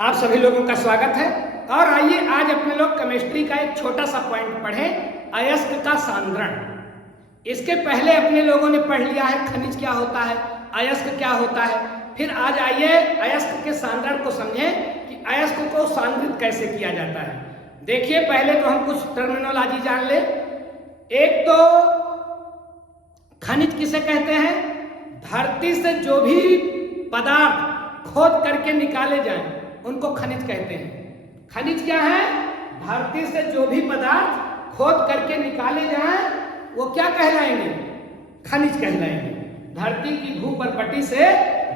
आप सभी लोगों का स्वागत है। और आइए आज अपने लोग केमिस्ट्री का एक छोटा सा पॉइंट पढ़ें, अयस्क का सांद्रण। इसके पहले अपने लोगों ने पढ़ लिया है खनिज क्या होता है, अयस्क क्या होता है। फिर आज आइए अयस्क के सांद्रण को समझें कि अयस्क को सांद्रित कैसे किया जाता है। देखिए, पहले तो हम कुछ टर्मिनोलॉजी जान ले। एक तो खनिज किसे कहते हैं? धरती से जो भी पदार्थ खोद करके निकाले जाएं उनको खनिज कहते हैं। खनिज क्या है? धरती से जो भी पदार्थ खोद करके निकाले जाएं वो क्या कहलाएंगे? खनिज कहलाएंगे। धरती की भूपर्पटी से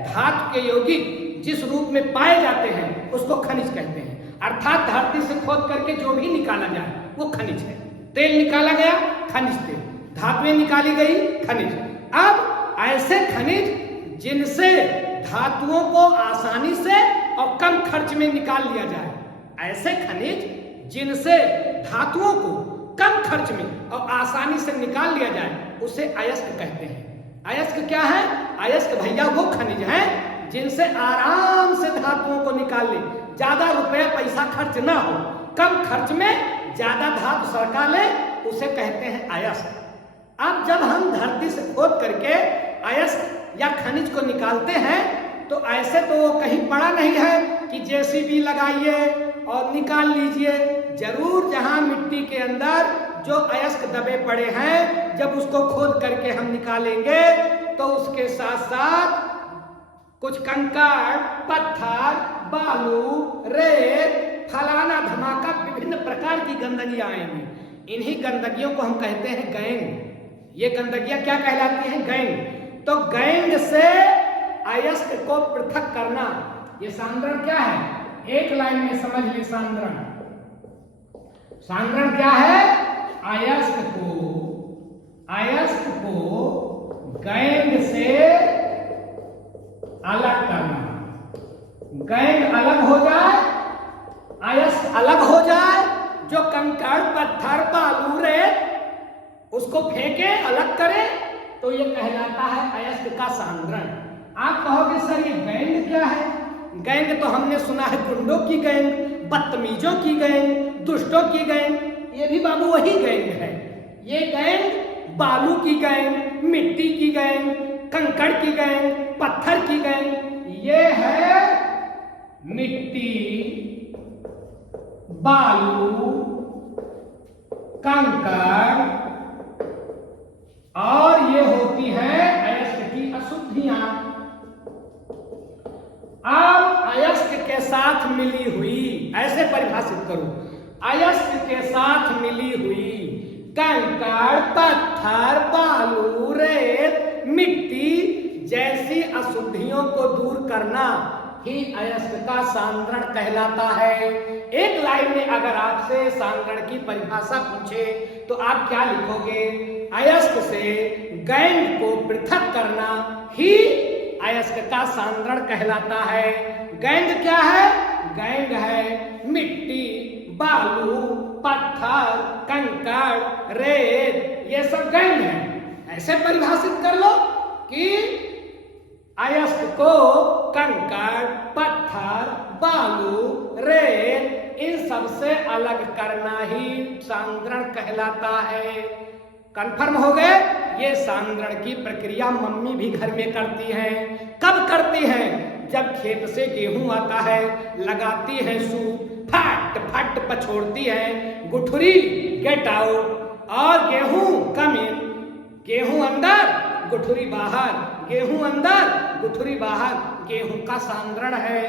धातु के यौगिक जिस रूप में पाए जाते हैं उसको खनिज कहते हैं। अर्थात धरती से खोद करके जो भी निकाला जाए वो खनिज है। तेल निकाला गया, खनिज तेल। धातुएं निकाली गई, खनिज। अब ऐसे खनिज जिनसे धातुओं को आसानी से और कम खर्च में निकाल लिया जाए, ऐसे खनिज जिनसे धातुओं को कम खर्च में और आसानी से निकाल लिया जाए उसे अयस्क कहते हैं। अयस्क क्या है? अयस्क भैया वो खनिज हैं जिनसे आराम से धातुओं को निकाल ले, ज्यादा रुपया पैसा खर्च ना हो, कम खर्च में ज्यादा धातु सरका ले, उसे कहते हैं अयस्क। अब जब हम धरती से खोद करके अयस्क या खनिज को निकालते हैं तो ऐसे तो वो कहीं पड़ा नहीं है कि जेसीबी लगाइए और निकाल लीजिए। जरूर जहां मिट्टी के अंदर जो अयस्क दबे पड़े हैं, जब उसको खोद करके हम निकालेंगे तो उसके साथ साथ कुछ कंकड़, पत्थर, बालू, रेत, फलाना धमाका, विभिन्न प्रकार की गंदगियां आएंगी। इन्हीं गंदगियों को हम कहते हैं गैंग। ये गंदगियां क्या कहलाती हैं? गैंग। तो गैंग से अयस्क को पृथक करना, ये सांद्रण क्या है? एक लाइन में समझ ली सांद्रण। सांद्रण क्या है? अयस्क को गैंग से अलग करना। गैंग अलग हो जाए, अयस्क अलग हो जाए, जो कंकड़, पत्थर, बालू, रेत उसको फेंके, अलग करे, तो ये कहलाता है अयस्क का सांद्रण। आप कहोगे सर ये गैंग क्या है? गैंग तो हमने सुना है गुंडों की गैंग, बदतमीजों की गैंग, दुष्टों की गैंग। ये भी बाबू वही गैंग है। ये गैंग बालू की गैंग, मिट्टी की गैंग, कंकड़ की गैंग, पत्थर की गैंग। ये है मिट्टी, बालू, कंकड़ और ये होती है अयस्क की अशुद्धियां। अब अयस्क के साथ मिली हुई, ऐसे परिभाषित करो, अयस्क के साथ मिली हुई कंकड़, पत्थर, बालू, रेत, मिट्टी जैसी अशुद्धियों को दूर करना ही अयस्क का सांद्रण कहलाता है। एक लाइन में अगर आपसे सांद्रण की परिभाषा पूछे तो आप क्या लिखोगे? अयस्क से गैंग को पृथक करना ही अयस्क का सांद्रण कहलाता है। गैंग क्या है? गैंग है मिट्टी, बालू, पत्थर, कंकड़, रेत, ये सब गैंग है। ऐसे परिभाषित कर लो कि अयस्क को कंकड़, पत्थर, बालू, रेत इन सब से अलग करना ही सांद्रण कहलाता है। कंफर्म हो गए? ये सांद्रण की प्रक्रिया मम्मी भी घर में करती हैं। कब करती हैं? जब खेत से गेहूं आता है, लगाती है सूप, फट फट पछोड़ती है, गुठरी गेट आउट और गेहूं कम इन। गेहूं अंदर, गुठरी बाहर, गेहूं अंदर, गुठरी बाहर। गेहूं का सांद्रण है,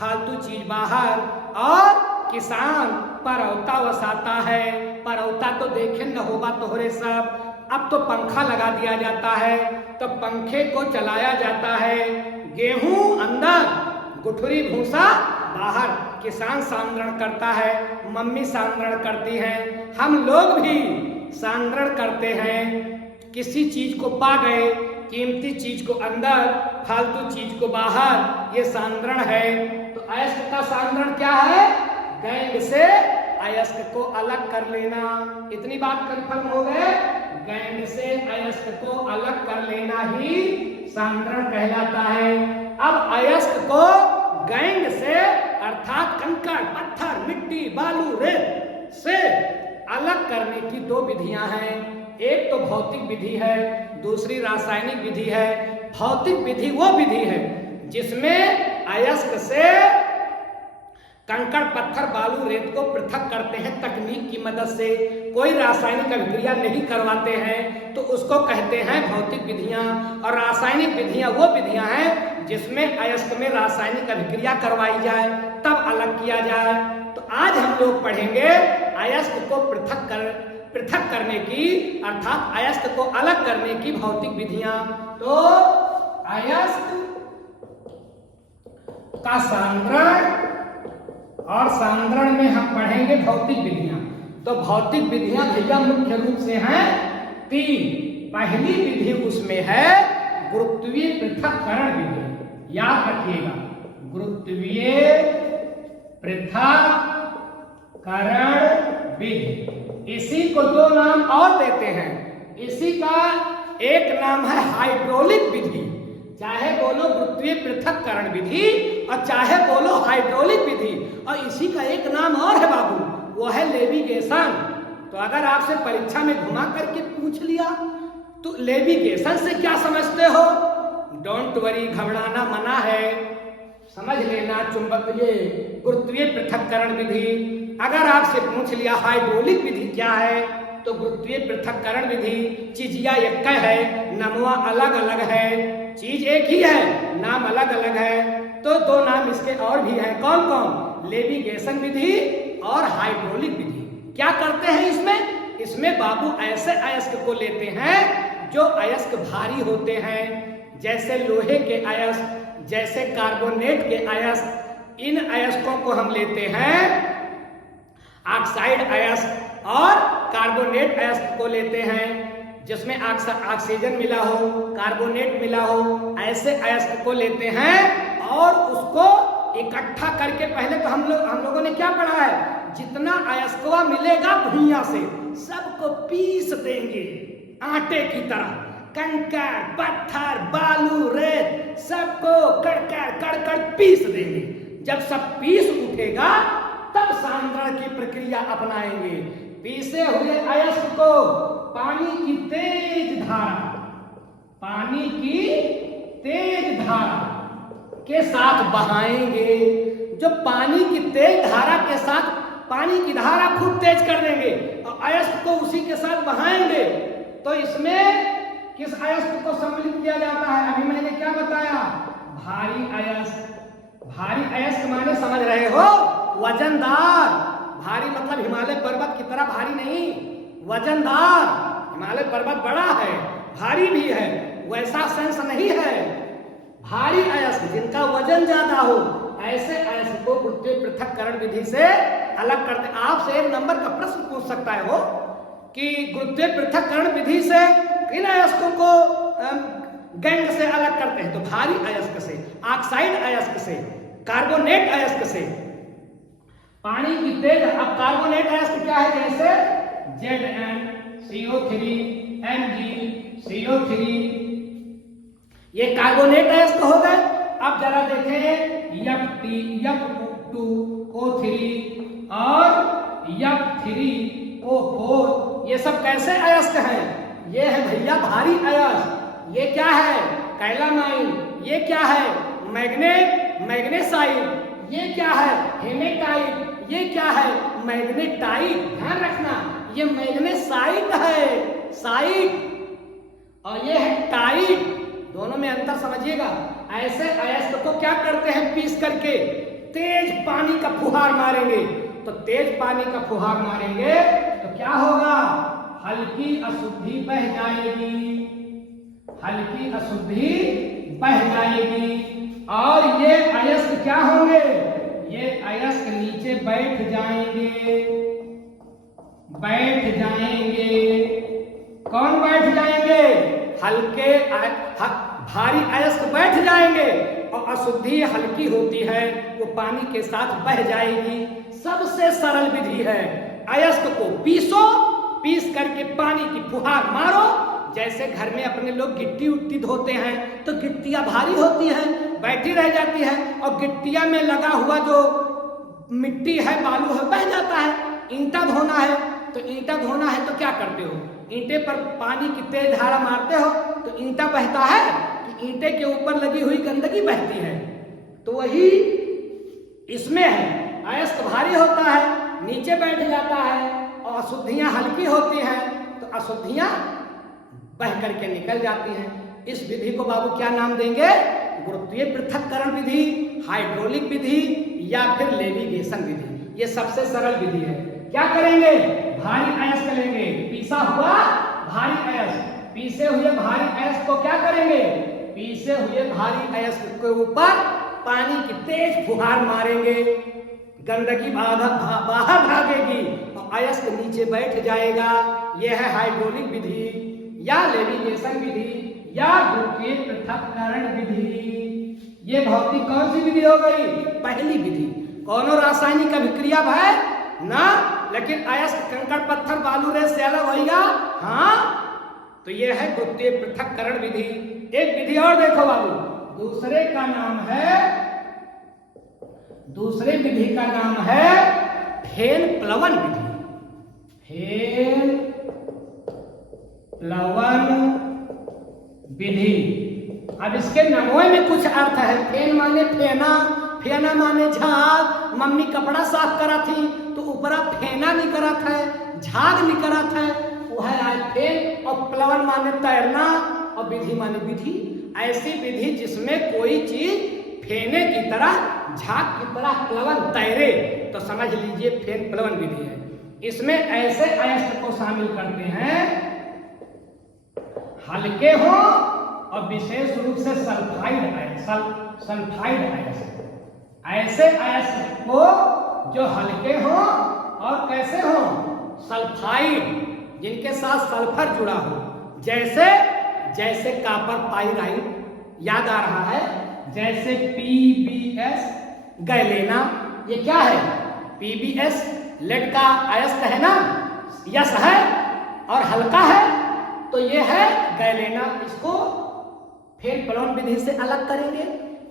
फालतू चीज बाहर। और किसान परौता वसाता है। परौता तो देखे न होगा तोहरे सब। अब तो पंखा लगा दिया जाता है, तो पंखे को चलाया जाता है। गेहूं अंदर, गुठरी भूसा बाहर। किसान सांद्रण करता है, मम्मी सांद्रण करती है, हम लोग भी सांद्रण करते हैं। किसी चीज को पा गए, कीमती चीज को अंदर, फालतू चीज को बाहर, ये सांद्रण है। तो अयस्क का सांद्रण क्या है? गैंग से अयस्क को अलग कर लेना। इतनी बात कंफर्म हो गए? गैंग से अयस्क को अलग कर लेना ही सांद्रण कहलाता है। अब अयस्क को गैंग से अर्थात अर्थात कंकड़, पत्थर, मिट्टी, बालू, रेत से अलग करने की दो विधियां हैं। एक तो भौतिक विधि है, दूसरी रासायनिक विधि है। भौतिक विधि वो विधि है जिसमें अयस्क से कंकड़, पत्थर, बालू, रेत को पृथक करते हैं तकनीक की मदद से, कोई रासायनिक अभिक्रिया नहीं करवाते हैं, तो उसको कहते हैं भौतिक विधियां। और रासायनिक विधियां वो विधियां हैं जिसमें अयस्क में रासायनिक अभिक्रिया करवाई जाए तब अलग किया जाए। तो आज हम लोग पढ़ेंगे अयस्क को पृथक करने की, अर्थात अयस्क को अलग करने की भौतिक विधियां। तो अयस्क का सांद्रण और सांद्रण में हम पढ़ेंगे भौतिक विधियां। तो भौतिक विधियां भैया मुख्य रूप से हैं तीन। पहली विधि उसमें है गुरुत्वीय पृथक्करण विधि, याद रखिएगा, गुरुत्वीय पृथक्करण विधि। इसी को दो नाम और देते हैं, इसी का एक नाम है हाइड्रोलिक विधि। चाहे बोलो गुरुत्वीय पृथक्करण विधि और चाहे बोलो हाइड्रोलिक विधि, और इसी का एक नाम और है बाबू, वो है लेविगेशन। तो अगर आपसे परीक्षा में घुमा करके पूछ लिया तो लेविगेशन से क्या समझते हो, डोंट वरी, घबराना मना है, समझ लेना। चुंबक ये गुरुत्वीय पृथक्करण विधि। अगर आपसे पूछ लिया हाइड्रोलिक विधि क्या है, तो गुरुत्वीय पृथक्करण विधि चीजिया एक है, नमवा अलग अलग है, चीज एक ही है, नाम अलग अलग है। तो दो नाम इसके और भी हैं, कौन कौन, लेविगेशन विधि और हाइड्रोलिक विधि। क्या करते हैं इसमें, इसमें बाबू ऐसे अयस्क को लेते हैं जो अयस्क भारी होते हैं, जैसे लोहे के अयस्क, जैसे कार्बोनेट के अयस्क। इन अयस्कों को हम लेते हैं, ऑक्साइड अयस्क और कार्बोनेट अयस्क को लेते हैं जिसमें ऑक्सीजन मिला हो, कार्बोनेट मिला हो, ऐसे अयस्क को लेते हैं और उसको इकट्ठा करके, पहले तो हम लोगों ने क्या पढ़ा है, जितना अयस्कवा मिलेगा भुइयां से सबको पीस देंगे आटे की तरह, कंकड़, पत्थर, बालू, रेत सबको कड़ पीस देंगे। जब सब पीस उठेगा तब सांद्रण की प्रक्रिया अपनाएंगे। पीसे हुए अयस्क को पानी की तेज धारा के साथ बहाएंगे। जो पानी की तेज धारा के साथ, पानी की धारा खूब तेज कर देंगे और अयस्क को उसी के साथ बहाएंगे। तो इसमें किस अयस्क को सम्मिलित किया जाता है, अभी मैंने क्या बताया, भारी अयस्क। भारी अयस्क माने समझ रहे हो, वजनदार। भारी मतलब हिमालय पर्वत की तरह भारी नहीं, वजनदार। हिमालय पर्वत बड़ा है, भारी भी है, वैसा सेंस नहीं है। भारी अयस्क जिनका वजन ज्यादा हो, ऐसे अयस्क को गुरुत्वीय पृथक्करण विधि से अलग करते। आपसे एक नंबर का प्रश्न पूछ सकता है वो कि गुरुत्वीय पृथक्करण विधि से किन अयस्कों को गैंग से अलग करते हैं, तो भारी अयस्क से, ऑक्साइड अयस्क से, कार्बोनेट अयस्क से। पानी की तेज, अब कार्बोनेट अयस्क क्या है, जैसे ZnCO3, MgCO3, ये कार्बोनेट अयस्क हो गए। अब जरा देखें F2O3 और F3O4, ये सब कैसे अयस्क हैं, ये है भैया भारी अयस्क। ये क्या है, कैलामाइन, ये क्या है, मैग्नेसाइड, ये क्या है, हेमेटाइट, ये क्या है, मैग्नेटाइट। ध्यान रखना, ये मैग्नेसाइट है, साइट, और ये है टाइट, दोनों में अंतर समझिएगा। ऐसे अयस्क को क्या करते हैं, पीस करके तेज पानी का फुहार मारेंगे। तो तेज पानी का फुहार मारेंगे तो क्या होगा, हल्की अशुद्धि बह जाएगी, हल्की अशुद्धि बह जाएगी। और ये अयस्क क्या होंगे, ये अयस्क नीचे बैठ जाएंगे, बैठ जाएंगे। कौन बैठ जाएंगे, हल्के भारी अयस्क बैठ जाएंगे और अशुद्धि हल्की होती है, वो पानी के साथ बह जाएगी। सबसे सरल विधि है, अयस्क को पीसो, पीस करके पानी की फुहार मारो। जैसे घर में अपने लोग गिट्टी उट्टी धोते हैं तो गिट्टियां भारी होती हैं, बैठी रह जाती है, और गिट्टिया में लगा हुआ जो मिट्टी है, बालू है, बह जाता है। ईंटा धोना है तो ईंटा धोना है तो क्या करते हो, ईंटे पर पानी की तेज धारा मारते हो तो ईंटा बहता है कि ईंटे के ऊपर लगी हुई गंदगी बहती है। तो वही इसमें है, अयस्क भारी होता है, नीचे बैठ जाता है, और अशुद्धियां हल्की होती हैं तो अशुद्धियां बह करके निकल जाती हैं। इस विधि को बाबू क्या नाम देंगे, गुरुत्वीय पृथक्करण विधि, हाइड्रोलिक विधि या फिर लेविगेशन विधि। ये सबसे सरल विधि है। क्या करेंगे, भारी अयस्क लेंगे, पीसा हुआ भारी अयस्क, पीसे हुए भारी अयस्क को क्या करेंगे, पीसे हुए भारी अयस्क के ऊपर पानी की तेज फुहार मारेंगे, गंदगी बाहर भागेगी और अयस्क नीचे बैठ जाएगा। यह है हाइड्रोलिक विधि या लेविगेशन विधि या गुरुत्वीय पृथक्करण विधि। ये भौतिक कौन सी विधि हो गई, पहली विधि। कौनो रासायनिक अभिक्रिया है ना, लेकिन अयस्क कंकड़ पत्थर बालू रेत से अलग होगा। हाँ, तो यह है गुरुत्वीय पृथक्करण विधि। एक विधि और देखो बाबू, दूसरे विधि का नाम है फेन प्लवन विधि। फेन प्लवन विधि। अब इसके नामों में कुछ अर्थ है। फेन माने फेना, फेना माने झाग। मम्मी कपड़ा साफ करा थी तो ऊपरा फेना नहीं करा था, झाग नहीं करा था, वो है आज फेन। और प्लवन माने तैरना और विधि माने विधि। ऐसी विधि जिसमें कोई चीज फेने की तरह, झाग की तरह प्लवन तैरे तो समझ लीजिए फेन प्लवन विधि है। इसमें ऐसे अयस्क को शामिल करते हैं हल्के हो और विशेष रूप से सल्फाइड अयस्क। ऐसे अयस्क को जो हल्के हो और कैसे हो, सल्फाइड, जिनके साथ सल्फर जुड़ा हो, जैसे कापर पाइराइट, याद आ रहा है, जैसे PbS गैलेना। ये क्या है, PbS लेड का अयस्क है ना, यस है और हल्का है, तो ये है गैलेना। इसको फेन प्लवन विधि से अलग करेंगे।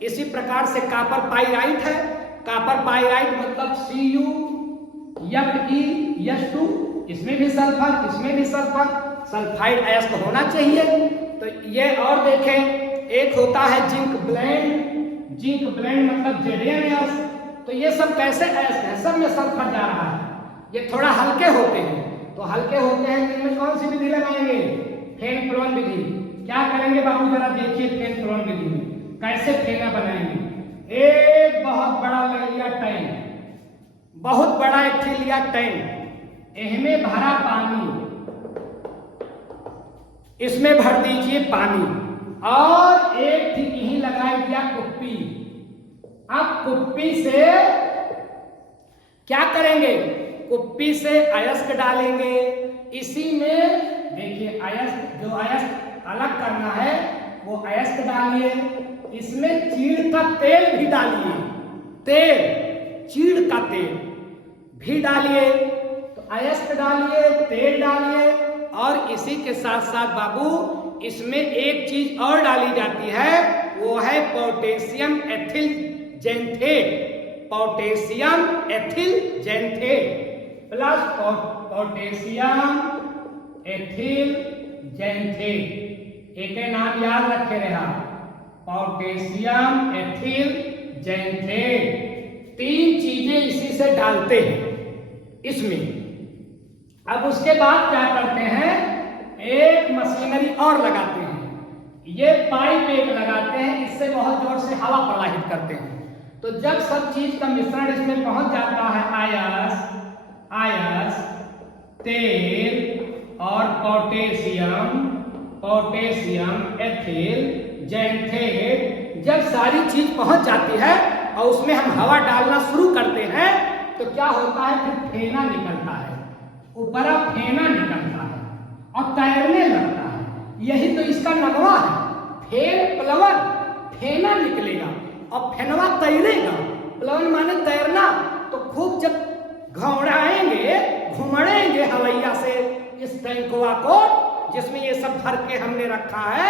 इसी प्रकार से कापर पाइराइट है। कापर पाइराइट मतलब CuFeS2, इसमें भी सल्फर, इसमें भी सल्फर, सल्फाइड अयस्क होना चाहिए। तो ये और देखें, एक होता है जिंक ब्लेंड। जिंक ब्लेंड मतलब ZnS। तो ये सब कैसे अयस्क है, सब में सल्फर जा रहा है। ये थोड़ा हल्के होते हैं, तो हल्के होते हैं इनमें कौन सी विधि लगाएंगे, फेन प्लवन विधि। क्या करेंगे बाबू, जरा देखिए फेन प्लवन विधि में कैसे फेना बनाएंगे। एक बहुत बड़ा ले लिया टैंक, बहुत बड़ा एक लिया टैंक, इसमें भरा पानी, इसमें भर दीजिए पानी और एक ठीक ही लगाई दिया कुप्पी। अब कुप्पी से क्या करेंगे, कुप्पी से अयस्क डालेंगे। इसी में देखिए अयस्क, जो अयस्क अलग करना है वो अयस्क डालिए। इसमें चीड़ का तेल भी डालिए, चीड़ का तेल भी डालिए। तो अयस्क डालिए, तेल डालिए और इसी के साथ साथ बाबू इसमें एक चीज और डाली जाती है, वो है potassium ethyl xanthate. Potassium ethyl xanthate plus potassium ethyl xanthate. एक नाम याद रखे रहा, पोटेशियम एथिल जेंथेट। 3 चीजें इसी से डालते हैं इसमें। अब उसके बाद क्या करते हैं, एक मशीनरी और लगाते हैं। ये पाइप एक लगाते हैं, इससे बहुत जोर से हवा प्रवाहित करते हैं। तो जब सब चीज का मिश्रण इसमें पहुंच जाता है, आयस, तेल और पोटेशियम एथिल जेंथेट, जब सारी चीज पहुंच जाती है और उसमें हम हवा डालना शुरू करते हैं तो क्या होता है, फिर फेना निकलता है, ऊपर फेना निकलता है और तैरने लगता है। यही तो इसका नगवा है, फेन प्लवन। फेना निकलेगा और फेनवा तैरेगा। प्लवन माने तैरना। तो खूब जब घुमड़ेंगे हवैया से इस टैंकवा को, जिसमें ये सब भर के हमने रखा है,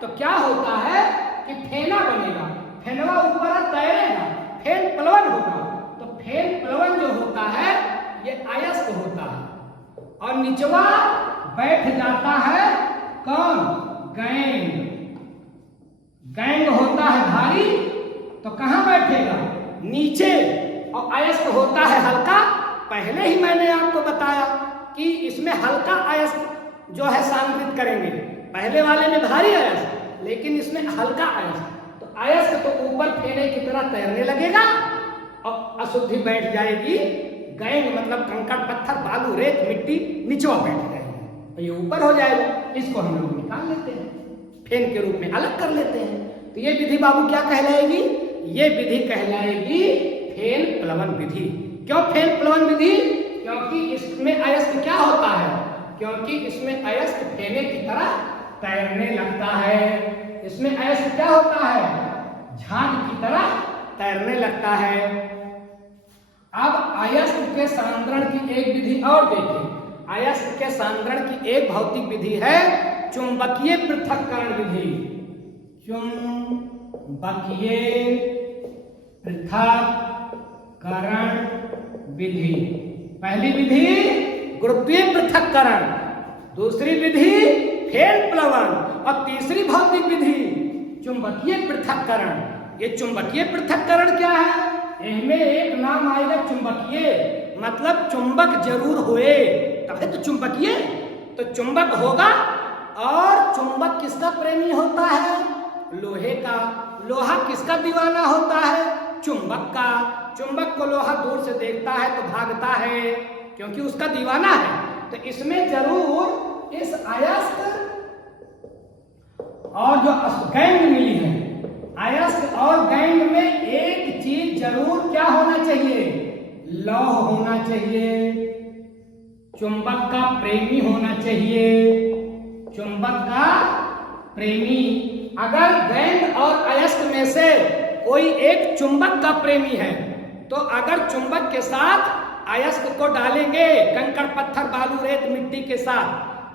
तो क्या होता है कि फेना बनेगा, फेनवा ऊपर तैरेगा, फेन प्लवन होगा। तो फेन और निचवा बैठ जाता है कौन? गैंग। गैंग होता है भारी तो कहां बैठेगा? नीचे। और अयस्क होता है हल्का। पहले ही मैंने आपको बताया कि इसमें हल्का अयस्क जो है सांद्रित करेंगे। पहले वाले में भारी अयस्क, लेकिन इसमें हल्का अयस्क। तो अयस्क तो ऊपर फेने की तरह तैरने लगेगा और अशुद्धि बैठ जाएगी। गैंग मतलब कंकड़ पत्थर बालू रेत मिट्टी निचवा बैठ जाएगी और ये ऊपर हो जाएगा। इसको हम लोग निकाल लेते हैं, फेन के रूप में अलग कर लेते हैं। तो ये विधि बाबू क्या कहलाएगी? ये विधि कहलाएगी फेन प्लवन विधि। क्यों फेन प्लवन विधि? क्योंकि इसमें अयस्क क्या होता है? क्योंकि इसमें अयस्क फेने की तरह तैरने लगता है। इसमें अयस्क क्या होता है? झाग की तरह तैरने लगता है। अब अयस्क के सांद्रण की एक विधि और देखें। अयस्क के सांद्रण की एक भौतिक विधि है चुंबकीय पृथक्करण विधि। चुंबकीय पृथक्करण विधि। पहली विधि गुरुत्वीय पृथक्करण, दूसरी विधि फेन प्लवन और तीसरी भौतिक विधि चुंबकीय पृथक्करण। ये चुंबकीय पृथक्करण क्या है? इनमें एक नाम आएगा चुंबकीय, मतलब चुंबक जरूर हुए तभी तो चुंबकीय। तो चुंबक होगा और चुंबक किसका प्रेमी होता है? लोहे का। लोहा किसका दीवाना होता है? चुंबक का। चुंबक को लोहा दूर से देखता है तो भागता है क्योंकि उसका दीवाना है। तो इसमें जरूर इस अयस्क और जो गैंग मिली है, अयस्क और गैंग में एक चीज जरूर क्या होना चाहिए? लौह होना चाहिए। चुंबक का प्रेमी होना चाहिए। चुंबक का प्रेमी। अगर गैंग और अयस्क में से कोई एक चुंबक का प्रेमी है तो अगर चुंबक के साथ अयस्क को डालेंगे कंकड़ पत्थर बालू रेत मिट्टी के साथ,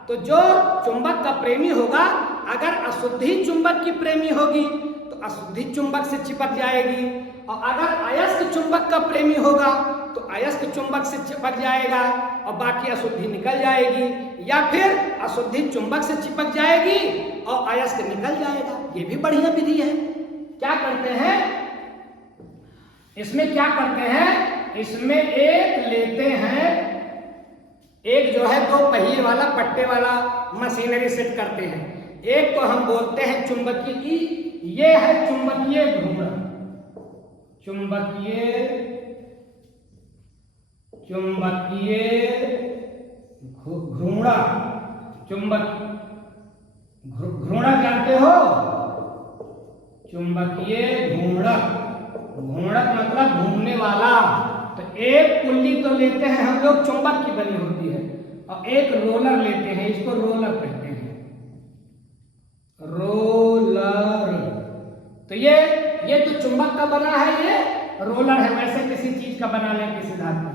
तो जो चुंबक का प्रेमी होगा, अगर अशुद्धि चुंबक की प्रेमी होगी तो अशुद्धि चुंबक से चिपक जाएगी, और अगर अयस्क चुंबक का प्रेमी होगा तो अयस्क चुंबक से चिपक जाएगा और बाकी अशुद्धि निकल जाएगी, या फिर अशुद्धि चुंबक से चिपक जाएगी और अयस्क निकल जाएगा। ये भी बढ़िया विधि है। क्या करते हैं इसमें? क्या करते हैं इसमें? एक लेते हैं, एक जो है 2 पहिए वाला पट्टे वाला मशीनरी सेट करते हैं। एक को हम बोलते हैं चुंबकीय, ये है चुंबकीय घूर्णन। चुंबकीय घूर्णन। घूर्णन जानते हो? चुंबकीय घूर्णक। घूर्णक मतलब घूमने वाला। तो एक पुल्ली तो लेते हैं हम लोग चुंबक की बनी होती है, और एक रोलर लेते हैं, इसको रोलर कहते हैं। रोलर। तो ये तो चुंबक का बना है, ये रोलर है। वैसे किसी चीज का बना लें, किसी धातु,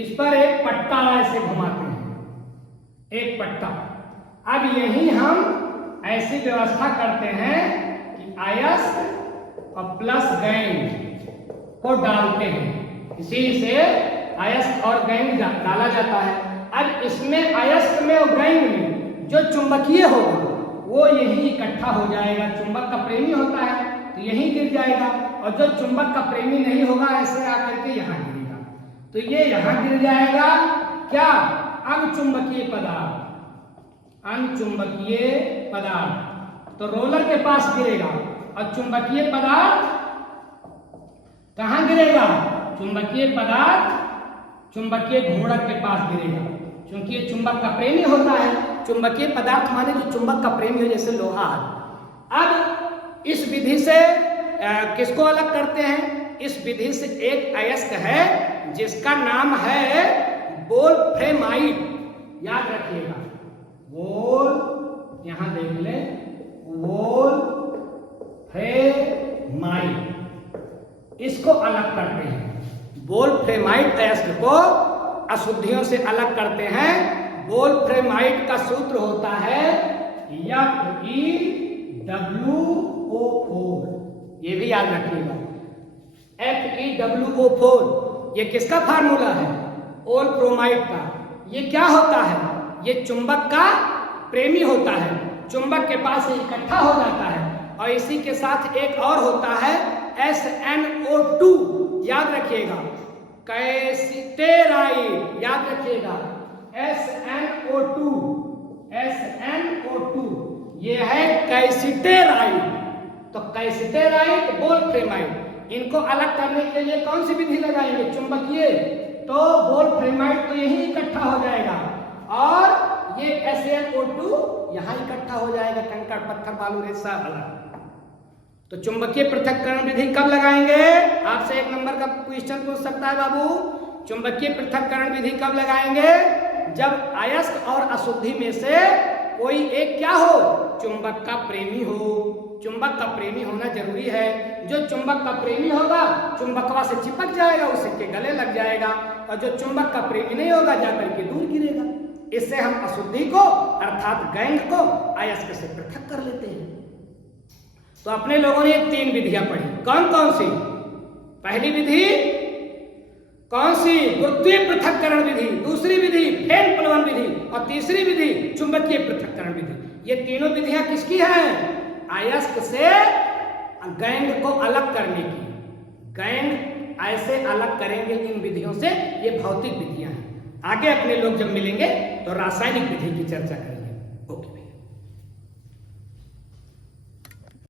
इस पर एक पट्टा ऐसे घुमाते हैं, एक पट्टा। अब यही हम ऐसी व्यवस्था करते हैं कि अयस्क और प्लस गैंग को डालते हैं, इसी से अयस्क और गैंग डाला जाता है। अब इसमें अयस्क में और गैंग में जो चुंबकीय होगा वो यही इकट्ठा हो जाएगा। चुंबक का प्रेमी होता है तो यही गिर जाएगा, और जो चुंबक का प्रेमी नहीं होगा ऐसे आकर के यहाँ गिरेगा, तो ये यहाँ गिर जाएगा। क्या? अनचुंबकीय पदार्थ। अनचुंबकीय पदार्थ तो रोलर के पास गिरेगा, और चुंबकीय पदार्थ कहां गिरेगा? चुंबकीय पदार्थ चुंबकीय घूर्णक के पास गिरेगा, क्योंकि ये चुंबक का प्रेमी होता है। चुंबकीय पदार्थ माने जो चुंबक का प्रेमी हो, जैसे लोहा। अब इस विधि से किसको अलग करते हैं? इस विधि से एक अयस्क है जिसका नाम है वोल्फ्रेमाइट। याद रखिएगा, यहां देख ले, वोल्फ्रेमाइट। इसको अलग करते हैं। वोल्फ्रेमाइट अयस्क को अशुद्धियों से अलग करते हैं। वोल्फ्रेमाइट का सूत्र होता है FeWO4। ये भी याद रखिएगा, FeWO4। ये किसका फार्मूला है? वोल्फ्रेमाइट का। ये क्या होता है? ये चुंबक का प्रेमी होता है, चुंबक के पास इकट्ठा हो जाता है। और इसी के साथ एक और होता है SnO2, याद रखिएगा, कैसिटेराइड, याद रखिएगा SnO2, SnO2 ये है कैसिटेराइड। तो कैसिटेराइड, वोल्फ्रेमाइड, इनको अलग करने के लिए कौन सी विधि लगाएंगे? चुंबकीय। तो वोल्फ्रेमाइड तो यही इकट्ठा हो जाएगा और ये SnO2 यहां इकट्ठा हो जाएगा, कंकड़ पत्थर बालू रेसा वाला। तो चुंबकीय पृथक्करण विधि कब लगाएंगे? आपसे 1 नंबर का क्वेश्चन पूछ सकता है बाबू, चुंबकीय पृथक्करण विधि कब लगाएंगे? जब अयस्क और अशुद्धि में से कोई एक क्या हो? चुंबक का प्रेमी हो। चुंबक का प्रेमी होना जरूरी है। जो चुंबक का प्रेमी होगा चुंबकवा से चिपक जाएगा, उसके गले लग जाएगा, और जो चुंबक का प्रेमी नहीं होगा जाकर के दूर गिरेगा। इससे हम अशुद्धि को अर्थात गैंग को अयस्क से पृथक कर लेते हैं। तो अपने लोगों ने 3 विधियां पढ़ी, कौन कौन सी? पहली विधि कौन सी? गुरुत्वीय पृथक्करण विधि। दूसरी विधि फेन प्लवन विधि, और तीसरी विधि चुंबकीय पृथक्करण विधि। ये तीनों विधियां किसकी हैं? अयस्क से गैंग को अलग करने की। गैंग ऐसे अलग करेंगे इन विधियों से, ये भौतिक विधियां हैं। आगे अपने लोग जब मिलेंगे तो रासायनिक विधि की चर्चा करेंगे।